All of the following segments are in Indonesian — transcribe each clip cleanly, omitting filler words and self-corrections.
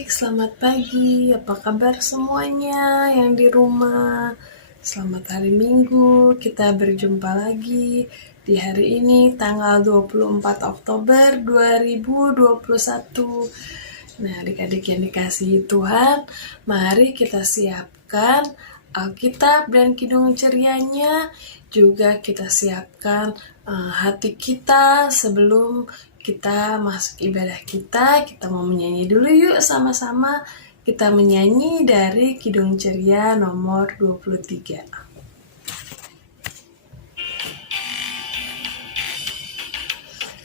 adik-adik, selamat pagi. Apa kabar semuanya yang di rumah? Selamat hari Minggu, kita berjumpa lagi di hari ini tanggal 24 Oktober 2021. Nah, adik-adik yang dikasihi Tuhan, mari kita siapkan Alkitab dan Kidung Cerianya. Juga kita siapkan hati kita sebelum kita masuk ibadah kita. Kita mau menyanyi dulu yuk sama-sama. Kita menyanyi dari Kidung Ceria nomor 23.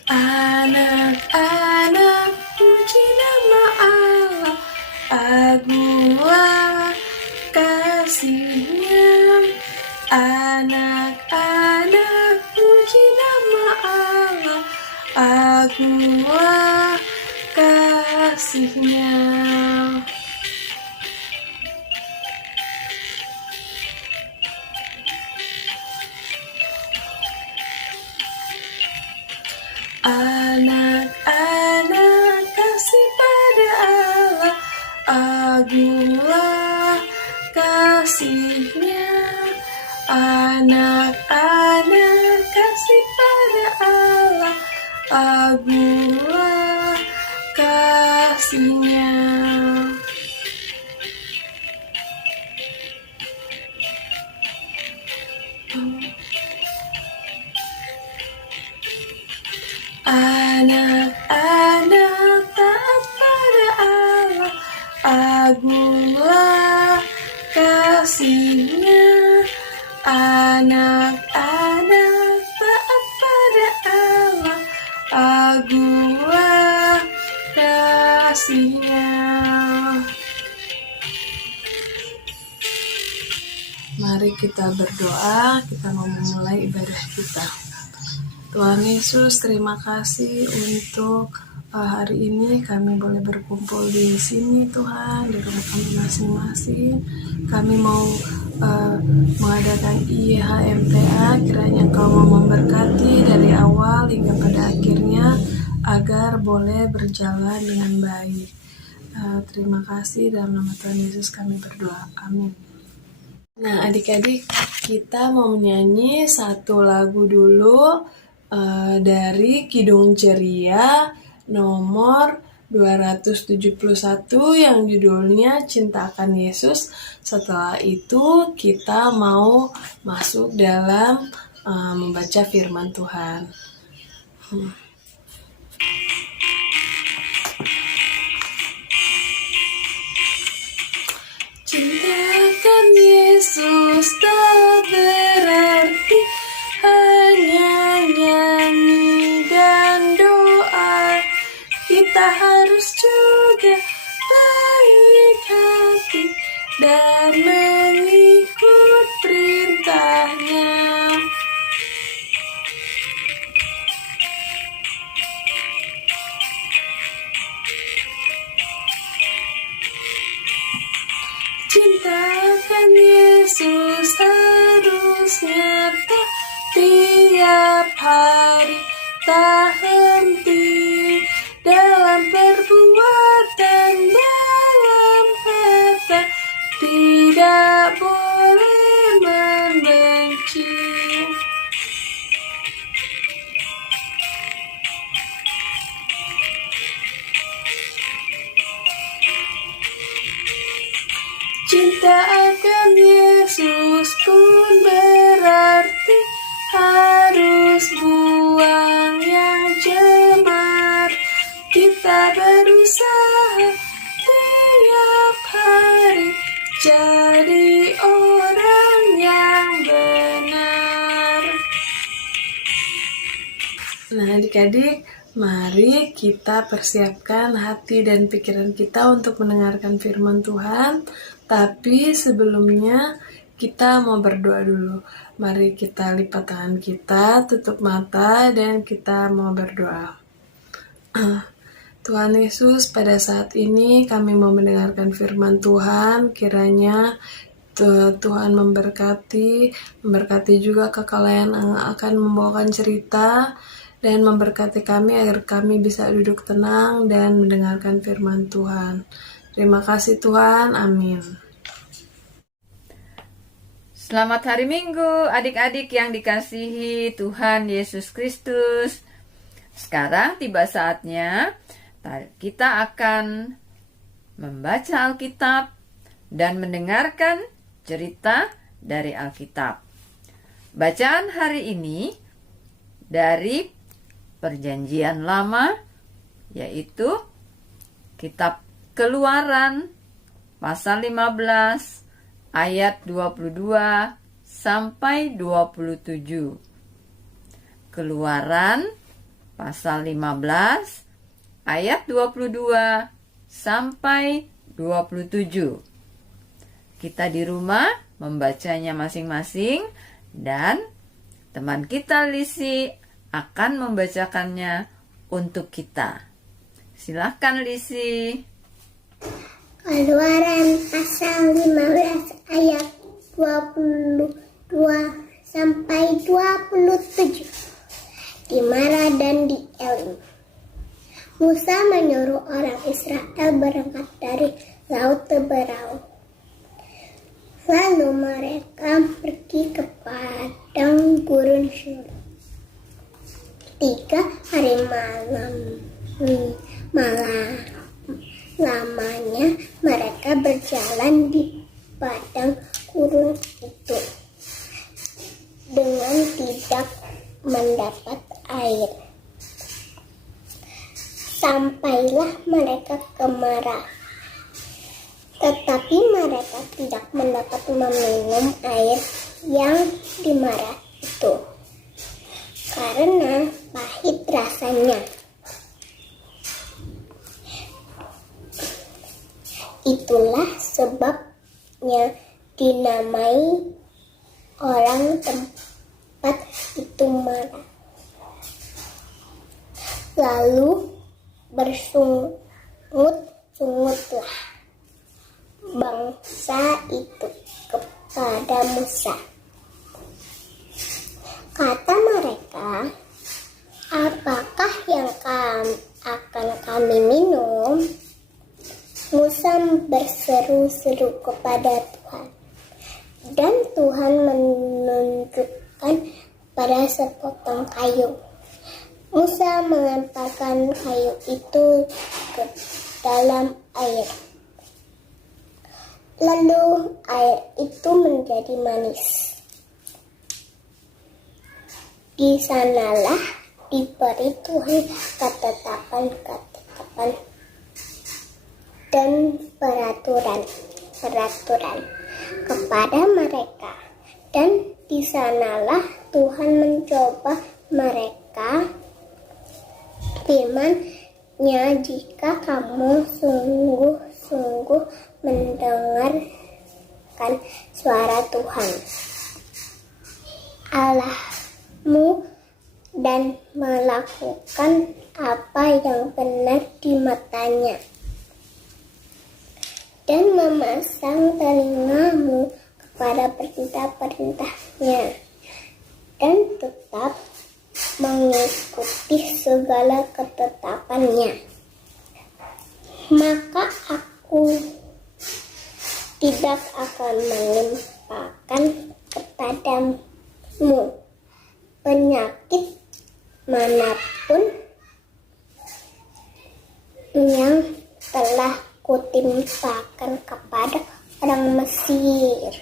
Anak-anak, puji nama Allah, agunglah kasih-Nya. Anak-anak, puji nama Allah, agunglah kasih-Nya. Anak-anak, kasih pada Allah, agunglah kasih-Nya. Anak-anak, kasih pada Allah, agunglah kasih-Nya. Anak-anak, taat pada Allah, agunglah kasih-Nya. Anak-anak, taat pada Allah, agunglah kasih-Nya. Mari kita berdoa, kita mau memulai ibadah kita. Tuhan Yesus, terima kasih untuk hari ini kami boleh berkumpul di sini Tuhan, di rumah kami masing-masing. Kami mau mengadakan IHMTA, kiranya Engkau mau memberkati dari awal hingga pada akhirnya agar boleh berjalan dengan baik. Terima kasih, dalam nama Tuhan Yesus kami berdoa, amin. Nah adik-adik, kita mau menyanyi satu lagu dulu dari Kidung Ceria nomor 271 yang judulnya Cinta Akan Yesus. Setelah itu kita mau masuk dalam membaca firman Tuhan. Cinta akan Yesus tak berarti hanya nyanyi dan doa. Kita harus juga baik hati dan mengikut perintah-Nya. Cinta akan Yesus harus nyata tiap hari, tak henti dalam perbuatan, dalam kata, tidak boleh membenci. Cinta akan Yesus pun berarti harus buang yang cemar. Kita berusaha tiap hari jadi orang yang benar. Nah adik-adik, mari kita persiapkan hati dan pikiran kita untuk mendengarkan firman Tuhan. Tapi sebelumnya kita mau berdoa dulu. Mari kita lipat tangan kita, tutup mata, dan kita mau berdoa. Tuhan Yesus, pada saat ini kami mau mendengarkan firman Tuhan. Kiranya Tuhan memberkati juga kakak yang akan membawakan cerita, dan memberkati kami agar kami bisa duduk tenang dan mendengarkan firman Tuhan. Terima kasih Tuhan, amin. Selamat hari Minggu, adik-adik yang dikasihi Tuhan Yesus Kristus. Sekarang tiba saatnya kita akan membaca Alkitab dan mendengarkan cerita dari Alkitab. Bacaan hari ini dari Perjanjian Lama, yaitu Kitab Keluaran pasal 15 ayat 22 sampai 27. Keluaran pasal 15 ayat 22 sampai 27. Kita di rumah membacanya masing-masing dan teman kita Lisi akan membacakannya untuk kita. Silakan Lisi. Keluaran pasal 15 ayat 22 sampai 27. Di Mara dan di Elim. Musa menyuruh orang Israel berangkat dari Laut Teberau. Lalu mereka pergi ke padang gurun Shur. 3 hari lamanya mereka berjalan di padang gurun itu dengan tidak mendapat air. Sampailah mereka ke Mara, tetapi mereka tidak mendapat meminum air yang di Mara itu karena pahit rasanya. Itulah sebabnya dinamai orang tempat itu Mara. Lalu bersungut-sungutlah bangsa itu kepada Musa. Kata mereka, apakah yang akan kami minum? Musa berseru-seru kepada Tuhan, dan Tuhan menunjukkan pada sepotong kayu. Musa melemparkan kayu itu ke dalam air. Lalu air itu menjadi manis. Di sanalah diberi Tuhan ketetapan-ketetapan dan peraturan kepada mereka, dan di sanalah Tuhan mencoba mereka. Firman-Nya, jika kamu sungguh-sungguh mendengarkan suara Tuhan Allahmu dan melakukan apa yang benar di matanya, dan memasang telingamu kepada perintah-perintahnya, dan tetap mengikuti segala ketetapannya, maka aku tidak akan menimpakan kepadamu penyakit manapun yang telah kutimpakan kepada orang Mesir,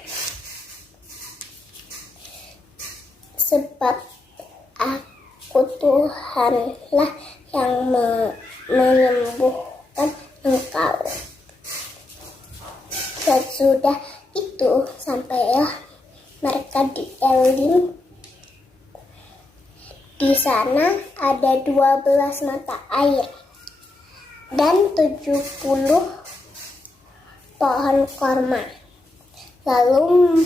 sebab aku Tuhanlah yang menyembuhkan engkau. Sesudah itu sampailah mereka di Elim. Di sana ada 12 mata air dan 70 pohon korma. Lalu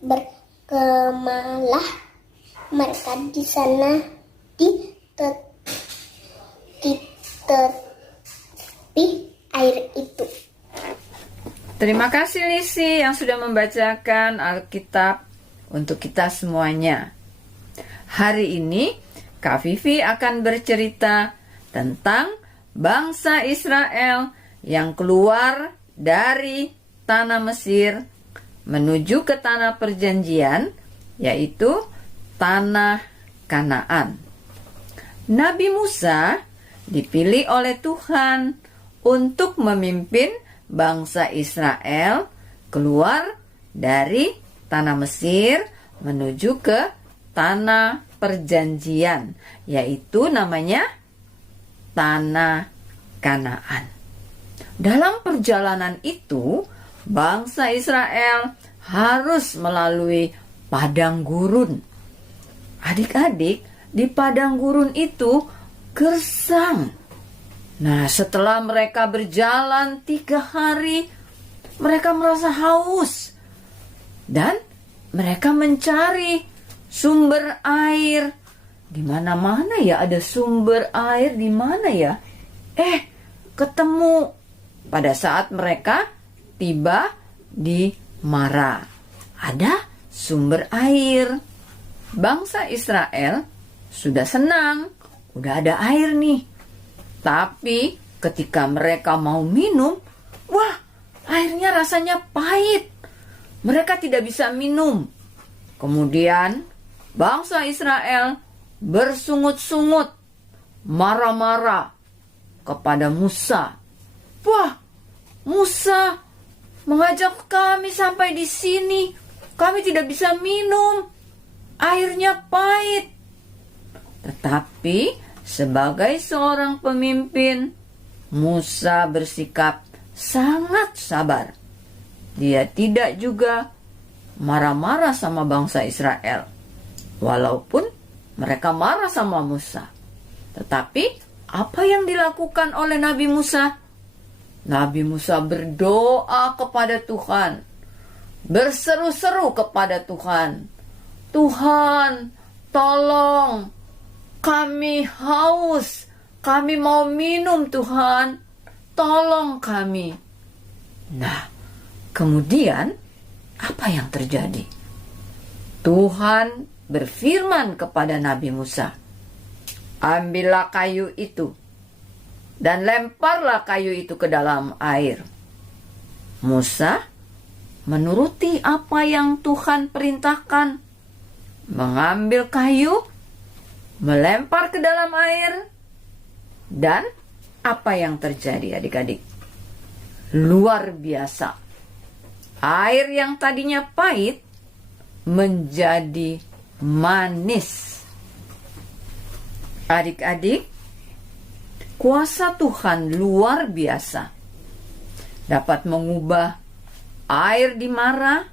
berkemalah mereka di sana di tepi air itu. Terima kasih Lisi yang sudah membacakan Alkitab untuk kita semuanya. Hari ini Kak Vivi akan bercerita tentang bangsa Israel yang keluar dari tanah Mesir menuju ke tanah perjanjian, yaitu tanah Kanaan. Nabi Musa dipilih oleh Tuhan untuk memimpin bangsa Israel keluar dari tanah Mesir menuju ke tanah perjanjian, yaitu namanya tanah Kanaan. Dalam perjalanan itu, bangsa Israel harus melalui padang gurun. Adik-adik, di padang gurun itu gersang. Nah, setelah mereka berjalan 3 hari, mereka merasa haus. Dan mereka mencari sumber air. Di mana-mana ya ada sumber air, di mana ya? Ketemu pada saat mereka tiba di Mara. Ada sumber air. Bangsa Israel sudah senang, udah ada air nih. Tapi ketika mereka mau minum, wah, airnya rasanya pahit. Mereka tidak bisa minum. Kemudian bangsa Israel bersungut-sungut, marah-marah kepada Musa. Wah, Musa mengajak kami sampai di sini. Kami tidak bisa minum. Airnya pahit. Tetapi sebagai seorang pemimpin, Musa bersikap sangat sabar. Dia tidak juga marah-marah sama bangsa Israel. Walaupun mereka marah sama Musa. Tetapi apa yang dilakukan oleh Nabi Musa? Nabi Musa berdoa kepada Tuhan. Berseru-seru kepada Tuhan. Tuhan, tolong, kami haus, kami mau minum Tuhan, tolong kami. Nah, kemudian apa yang terjadi? Tuhan berfirman kepada Nabi Musa, ambillah kayu itu dan lemparlah kayu itu ke dalam air. Musa menuruti apa yang Tuhan perintahkan. Mengambil kayu, melempar ke dalam air, dan apa yang terjadi adik-adik? Luar biasa. Air yang tadinya pahit menjadi manis. Adik-adik, kuasa Tuhan luar biasa. Dapat mengubah air di Mara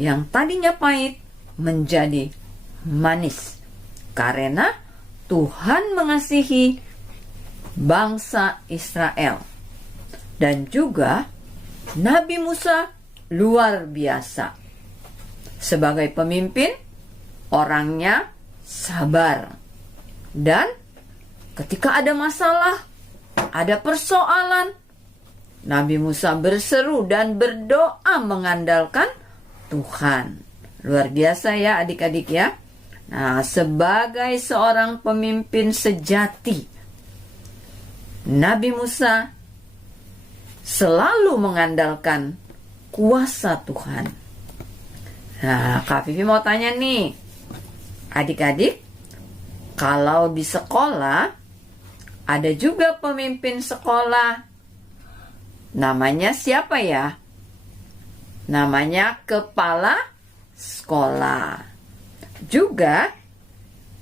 yang tadinya pahit menjadi manis. Karena Tuhan mengasihi bangsa Israel. Dan juga Nabi Musa luar biasa. Sebagai pemimpin, orangnya sabar. Dan ketika ada masalah, ada persoalan, Nabi Musa berseru dan berdoa mengandalkan Tuhan. Luar biasa ya adik-adik ya. Nah, sebagai seorang pemimpin sejati, Nabi Musa selalu mengandalkan kuasa Tuhan. Nah, Kak Vivi mau tanya nih, adik-adik, kalau di sekolah ada juga pemimpin sekolah. Namanya siapa ya? Namanya kepala sekolah. Juga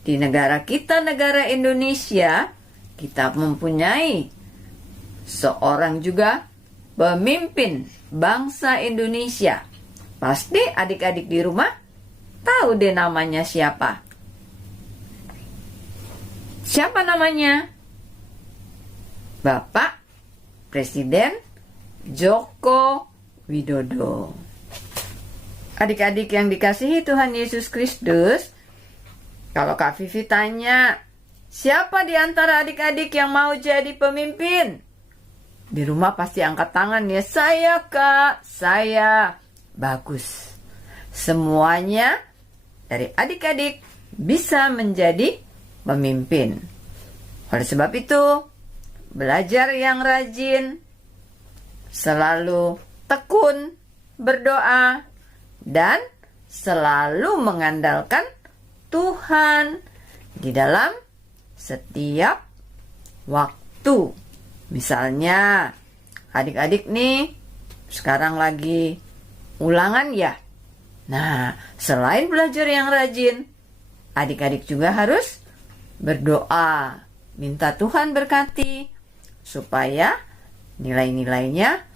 di negara kita, negara Indonesia, kita mempunyai seorang juga pemimpin bangsa Indonesia. Pasti adik-adik di rumah tahu deh namanya siapa. Siapa namanya? Bapak Presiden Joko Widodo. Adik-adik yang dikasihi Tuhan Yesus Kristus, kalau Kak Vivi tanya, siapa di antara adik-adik yang mau jadi pemimpin? Di rumah pasti angkat tangan ya. Saya Kak, saya. Bagus. Semuanya dari adik-adik bisa menjadi pemimpin. Oleh sebab itu, belajar yang rajin, selalu tekun berdoa, dan selalu mengandalkan Tuhan di dalam setiap waktu. Misalnya, adik-adik nih sekarang lagi ulangan ya. Nah, selain belajar yang rajin, adik-adik juga harus berdoa, minta Tuhan berkati supaya nilai-nilainya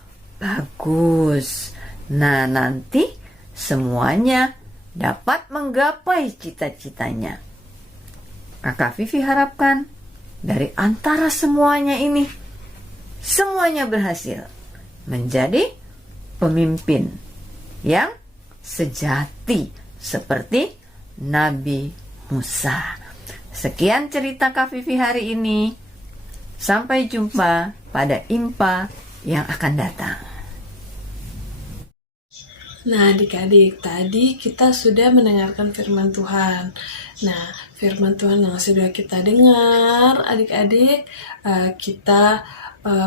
bagus. Nah, nanti semuanya dapat menggapai cita-citanya. Kakak Vivi harapkan dari antara semuanya ini, semuanya berhasil menjadi pemimpin yang sejati seperti Nabi Musa. Sekian cerita Kak Vivi hari ini. Sampai jumpa pada IMPA yang akan datang. Nah, adik-adik, tadi kita sudah mendengarkan firman Tuhan. Nah, firman Tuhan yang sudah kita dengar, adik-adik, kita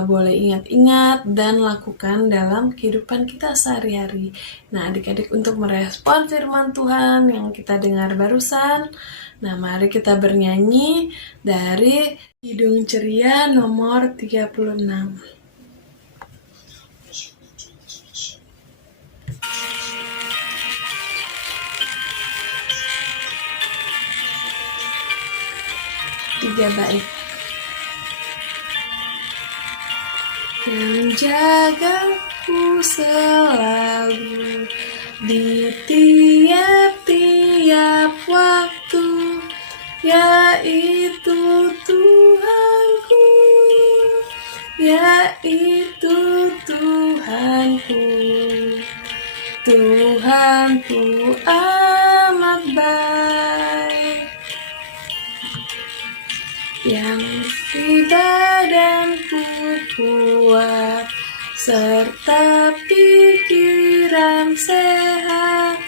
boleh ingat-ingat dan lakukan dalam kehidupan kita sehari-hari. Nah, adik-adik, untuk merespon firman Tuhan yang kita dengar barusan, nah mari kita bernyanyi dari Kidung Ceria nomor 36. Tiga bait. Menjagaku selalu di tiap-tiap waktu, yaitu Tuhanku, yaitu Tuhanku. Tuhanku amat baik, yang si badanku kuat, serta pikiran sehat,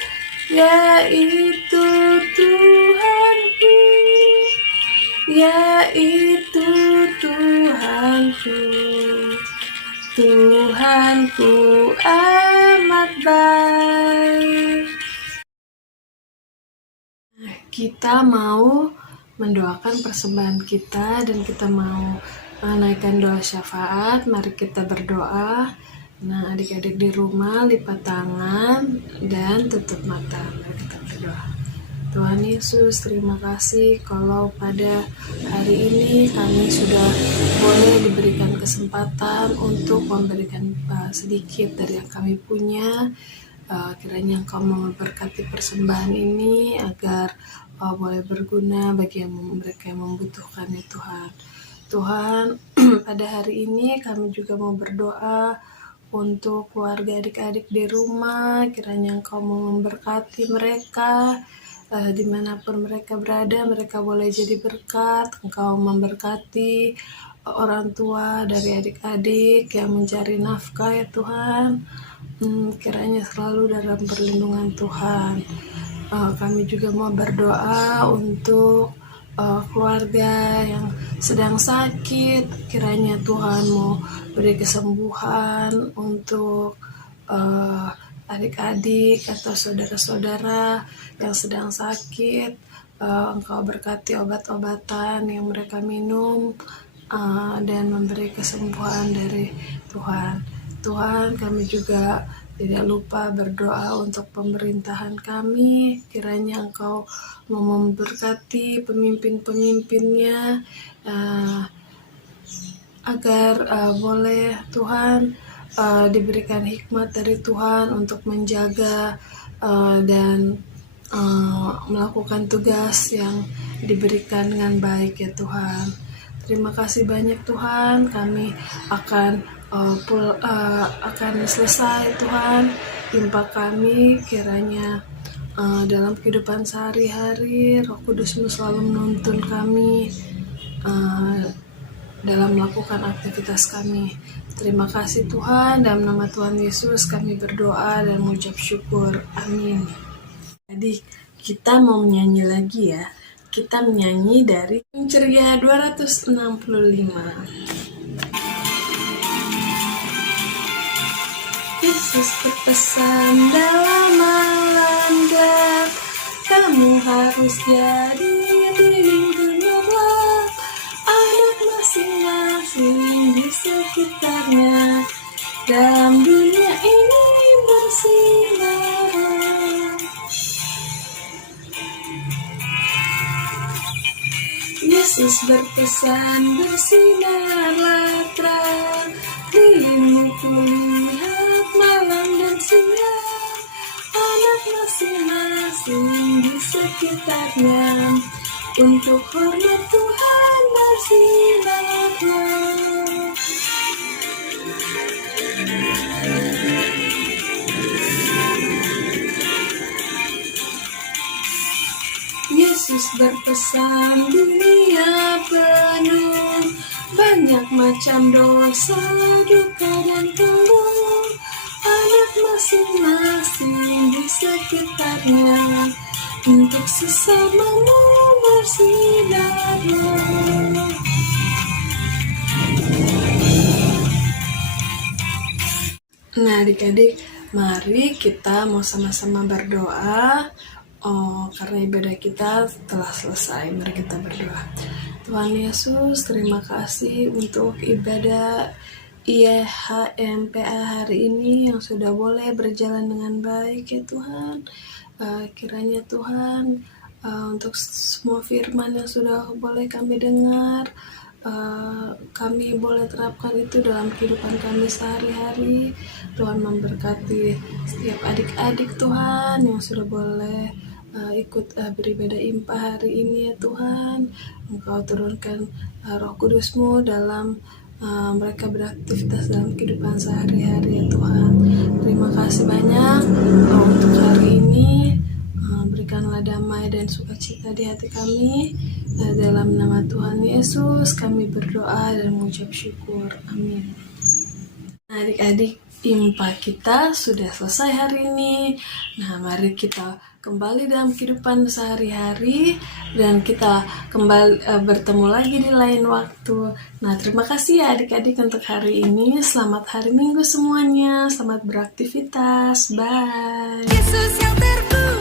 yaitu Tuhanku, yaitu Tuhanku. Tuhanku amat baik. Kita mau mendoakan persembahan kita dan kita mau menaikkan doa syafaat. Mari kita berdoa. Nah, adik-adik di rumah lipat tangan dan tutup mata. Mari kita berdoa. Tuhan Yesus, terima kasih kalau pada hari ini kami sudah boleh diberikan kesempatan untuk memberikan sedikit dari yang kami punya. Kiranya Engkau memberkati persembahan ini agar boleh berguna bagi mereka yang membutuhkan ya Tuhan. Tuhan, pada hari ini kami juga mau berdoa untuk keluarga adik-adik di rumah. Kiranya Engkau mau memberkati mereka. Dimanapun mereka berada, mereka boleh jadi berkat. Engkau memberkati orang tua dari adik-adik yang mencari nafkah ya Tuhan. Kiranya selalu dalam perlindungan Tuhan. Kami juga mau berdoa untuk keluarga yang sedang sakit. Kiranya Tuhan mau beri kesembuhan untuk adik-adik atau saudara-saudara yang sedang sakit. Engkau berkati obat-obatan yang mereka minum dan memberi kesembuhan dari Tuhan. Tuhan, kami juga tidak lupa berdoa untuk pemerintahan kami. Kiranya Engkau memberkati pemimpin-pemimpinnya agar boleh Tuhan diberikan hikmat dari Tuhan untuk menjaga dan melakukan tugas yang diberikan dengan baik ya Tuhan. Terima kasih banyak Tuhan. Kami akan selesai Tuhan. IMPA kami kiranya dalam kehidupan sehari-hari Roh Kudus-Mu selalu menuntun kami dalam melakukan aktivitas kami. Terima kasih Tuhan, dalam nama Tuhan Yesus kami berdoa dan mengucap syukur. Amin. Jadi kita mau menyanyi lagi ya. Kita menyanyi dari Ceria 265. Yesus berpesan dalam malam gelap, kamu harus jadi lilin gemerlap, anak masing-masing di sekitarnya, dalam dunia ini bersinar. Yesus berpesan bersinarlah terang, lilinmu kulihat malam dan siang, anak masing-masing di sekitarnya, untuk hormat Tuhan bersinarlah. Yesus berpesan dunia penuh banyak macam dosa, duka dan keluh, anak masing-masing di sekitarnya, untuk sesamamu bersinarlah. Nah adik-adik, mari kita mau sama-sama berdoa. Karena ibadah kita telah selesai, mari kita berdoa. Tuhan Yesus, terima kasih untuk ibadah IHMPA hari ini yang sudah boleh berjalan dengan baik ya Tuhan. Kiranya Tuhan untuk semua firman yang sudah boleh kami dengar, kami boleh terapkan itu dalam kehidupan kami sehari-hari. Tuhan memberkati setiap adik-adik Tuhan yang sudah boleh ikut beribadah IMPA hari ini ya Tuhan. Engkau turunkan Roh Kudus-Mu dalam mereka beraktivitas dalam kehidupan sehari-hari ya Tuhan. Terima kasih banyak untuk hari ini. Berikanlah damai dan sukacita di hati kami. Dalam nama Tuhan Yesus kami berdoa dan mengucap syukur. Amin. Adik-adik, IMPA kita sudah selesai hari ini. Nah, mari kita kembali dalam kehidupan sehari-hari dan kita kembali bertemu lagi di lain waktu. Nah, terima kasih ya adik-adik untuk hari ini. Selamat hari Minggu semuanya. Selamat beraktivitas. Bye. Yesus yang terpuji.